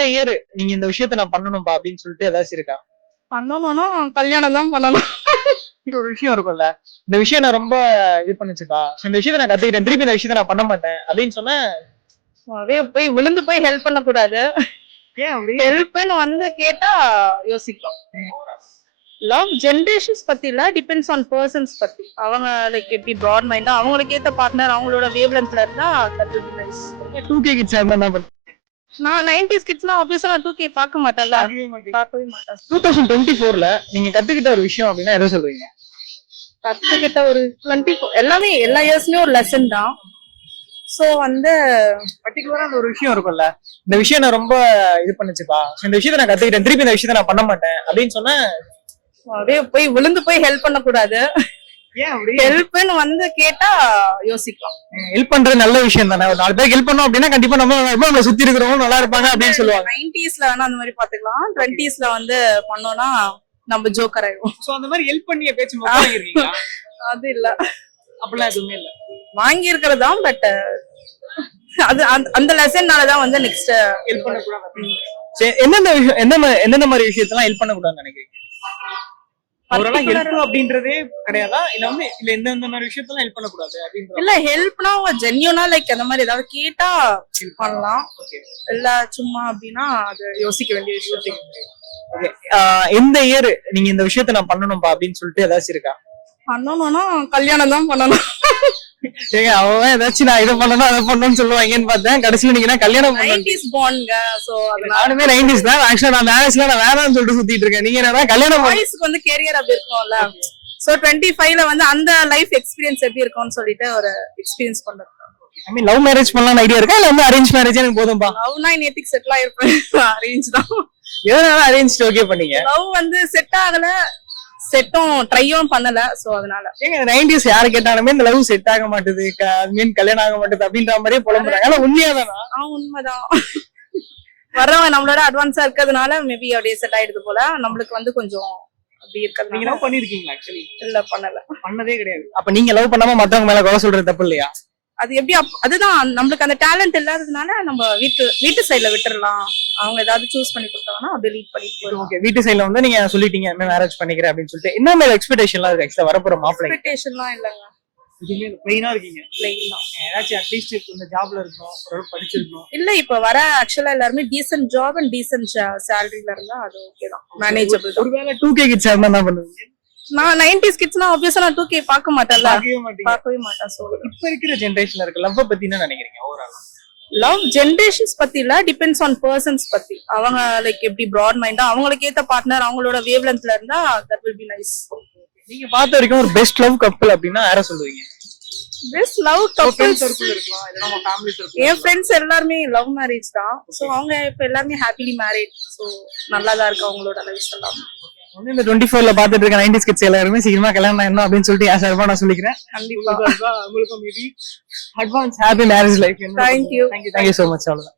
இந்த இயர் நீங்க இந்த விஷயத்த நான் பண்ணணும்பா அப்படின்னு சொல்லிட்டு ஏதாச்சும் இருக்கா? பண்ணணும்னா கல்யாணம் தான் பண்ணணும். ஒரு விஷயம் இருக்கும்ல, இந்த விஷயம் நான் ரொம்ப இது பண்ணுச்சுப்பா, இந்த விஷயத்த நான் கத்துக்கிட்டேன், திருப்பி இந்த விஷயத்த நான் பண்ண மாட்டேன் அப்படின்னு சொன்னா அப்படியே போய் விழுந்து போய் ஹெல்ப் பண்ணக்கூடாது. ஏன் அப்படி? ஹெல்ப்னு வந்து கேட்டா யோசிக்கலாம். லவ் ஜென்ரேஷன்ஸ் பத்தி இல்ல, டிபெண்ட்ஸ் ஆன் பர்சன்ஸ் பத்தி. அவங்க லைக் எப்படி ப்ராட் மைண்டா அவங்களுக்கு ஏத்த பார்ட்னர் அவங்களோட வேவ் லென்த்ல இருந்தா that will be nice. 2K kids இருந்தா என்ன பண்ணுவீங்க? நான் 90s கிட்ஸ்னா ஆப்வியஸா நான் 2K பார்க்க மாட்டேன்ல. பார்க்கவே மாட்டேன். 2024ல நீங்க கத்துக்கிட்ட ஒரு விஷயம் அப்படின்னா எதை சொல்லுவீங்க? கத்துக்கிட்ட ஒரு 24 எல்லாமே எல்லா இயர்ஸ்லயும் ஒரு லெசன் தான். சோ வந்து பர்டிகுலரா அந்த ஒரு விஷயம் இருக்கும்ல, இந்த விஷயம் நான் ரொம்ப இது பண்ணுச்சுப்பா, இந்த விஷயத்த நான் கத்துக்கிட்டேன், திருப்பி இந்த விஷயத்த நான் பண்ண மாட்டேன் அப்படின்னு சொன்னா அப்படியே போய் விழுந்து போய் ஹெல்ப் பண்ணக்கூடாது. ஏன் அப்படி? ஹெல்ப்னு வந்து கேட்டா யோசிக்கலாம். ஹெல்ப் பண்றது நல்ல விஷயம் தானே. ஒரு 4 பேருக்கு ஹெல்ப் பண்ணோம் அப்படின்னா கண்டிப்பா நம்ம சுத்தி இருக்கிறவங்க நல்லா இருப்பாங்க அப்படின்னு சொல்லுவாங்க. 90sல வேணா அந்த மாதிரி பாத்துக்கலாம். 20sல வந்து பண்ணோம்னா நம்ம ஜோக்கர் ஆயிடும். சோ அந்த மாதிரி ஹெல்ப் பண்ணிய பேச்சு மட்டும் இருக்கீங்களா? அது இல்ல, அப்படிலாம் எதுவுமே இல்ல. வாங்கி இருக்கிறதா பட் அது அந்த லெசன்னாலதான் வந்து நெக்ஸ்ட் ஹெல்ப் பண்ண கூடாது. சரி, எந்தெந்த விஷயம் எந்தெந்த மாதிரி விஷயத்தெல்லாம் ஹெல்ப் பண்ண கூடாதுன்னு நினைக்கிறீங்க? அவரெல்லாம் ஹெல்ப் அப்படின்றதே கிடையாதா, இல்ல வந்து இல்ல எந்தெந்த மாதிரி விஷயத்தெல்லாம் ஹெல்ப் பண்ண கூடாது அப்படின்ற? இல்ல, ஹெல்ப்னா ஜென்யூனா லைக் அந்த மாதிரி ஏதாவது கேட்டா பண்ணலாம். இல்ல சும்மா அப்படின்னா அது யோசிக்க வேண்டிய விஷயம். எந்த இயர் நீங்க இந்த விஷயத்த நான் பண்ணணும்பா அப்படின்னு சொல்லிட்டு ஏதாச்சும் இருக்கா? பண்ணணும்னா கல்யாணம் தான் பண்ணணும். ஏங்க அவன் ஏதாச்சும் நான் இதை பண்ணணும் அதை பண்ணணும்னு சொல்லுவாங்கன்னு பார்த்தேன், கடைசியில நீங்க கல்யாணம் 90s bornங்க. சோ நானுமே 90s தான். ஆக்சுவலா நான் மேரேஜ்ல நான் வேணாம்னு சொல்லிட்டு சுத்திட்டு இருக்கேன். நீங்க என்னன்னா கல்யாணம் பாய்ஸ்க்கு வந்து கேரியர் அப்படி இருக்கும்ல. சோ 25ல வந்து அந்த லைஃப் எக்ஸ்பீரியன்ஸ் எப்படி இருக்கும்னு சொல்லிட்டு ஒரு எக்ஸ்பீரியன்ஸ் பண்றது. ஐ மீன் லவ் மேரேஜ் பண்ணலாம்னு ஐடியா இருக்கா, இல்ல வந்து அரேஞ்ச் மேரேஜ் எனக்கு போதும்பா? லவ்னா நேத்திக்கு செட்டில் ஆயிருப்பேன். அரேஞ்ச் தான். எதனால அரேஞ்ச் ஓகே பண்ணீங்க? லவ் வந்து செட் ஆகல, செட்டும் ட்ரையும் பண்ணல. சோ அதனால ஏங்க 90s யாரு கேட்டாலுமே இந்த லவ் செட் ஆக மாட்டுது, மீன் கல்யாணம் ஆக மாட்டுது அப்படின்ற மாதிரியே புலம்புறாங்க. ஆனா உண்மையாதானா? உண்மைதான். வர்றவன் நம்மளோட அட்வான்ஸா இருக்கிறதுனால மேபி அப்படியே செட் ஆயிடுது போல. நம்மளுக்கு வந்து கொஞ்சம் அப்படி இருக்கிறது. நீங்க லவ் பண்ணிருக்கீங்களா? ஆக்சுவலி இல்ல, பண்ணல. பண்ணதே கிடையாது. அப்ப நீங்க லவ் பண்ணாம மத்தவங்க மேல குறை சொல்றது தப்பு இல்லையா? அது எப்படி அதுதான் நம்மளுக்கு அந்த டேலண்ட் இல்லாததுனால நம்ம வீட்டு சைடுல விட்டுறலாம். அவங்க ஏதாவது சூஸ் பண்ணி கொடுத்தாங்கன்னா அப்படியே லீட் பண்ணி போறோம். ஓகே, வீட்டு சைடுல வந்து நீங்க சொல்லிட்டீங்க மேரேஜ் பண்ணிக்கிறேன் அப்படின்னு சொல்லிட்டு என்ன மேல எக்ஸ்பெக்டேஷன்லாம் இருக்கு எக்ஸ்ட்ரா வரப்போற மாப்பிள்ளை? எக்ஸ்பெக்டேஷன்லாம் இல்லங்க, இதுமே பிளைனா இருக்கீங்க. பிளைன் தான். ஏதாச்சும் அட்லீஸ்ட் இந்த ஜாப்ல இருக்கணும், ஒரு படிச்சிருக்கணும். இல்ல, இப்ப வர ஆக்சுவலா எல்லாருமே டீசன்ட் ஜாப் அண்ட் டீசன்ட் சேலரில இருந்தா அது ஓகே தான், மேனேஜபிள் தான். ஒருவேளை 2K கிட்ஸ் இருந்தா என்ன பண்ணுவீங்க? நான் 90s கிட்ஸ்னா ஆப்வியஸா நான் 2K பார்க்க மாட்டேன்ல. பார்க்கவே மாட்டேன். சோ இப்ப இருக்கிற ஜெனரேஷன்ல இருக்க லவ் பத்தி என்ன நினைக்கிறீங்க ஓவரால்? லவ் ஜென்ரேஷன்ஸ் பத்தி இல்ல, டிபெண்ட்ஸ் ஆன் பர்சன்ஸ் பத்தி. அவங்க லைக் எப்படி ப்ராட் மைண்டா அவங்களுக்கு ஏத்த பார்ட்னர் அவங்களோட வேவ் லென்த்ல இருந்தா that will be nice. நீங்க பார்த்த வரைக்கும் ஒரு பெஸ்ட் லவ் கப்பிள் அப்படின்னா யாரை சொல்லுவீங்க? பெஸ்ட் லவ் கப்பிள்ஸ் சர்க்கிள் இருக்கலாம், இல்ல நம்ம ஃபேமிலி சர்க்கிள். என் ஃப்ரெண்ட்ஸ் எல்லாருமே லவ் மேரேஜ் தான். சோ அவங்க இப்ப எல்லாருமே ஹாப்பிலி மேரிட். சோ நல்லா தான் இருக்கு அவங்களோட லைஃப் எல்லாம். இந்த 24ல பாத்துட்டு இருக்க 90s கிட்ஸ் எல்லாருமே சீக்கிரமா கல்யாணம் ஆயிடணும் அப்படின்னு சொல்லிட்டு ஆசைப்பா நான் சொல்லிக்கிறேன். கண்டிப்பா. உங்களுக்கு maybe advance happy marriage life. Thank you so much. அவ்வளவுதான்.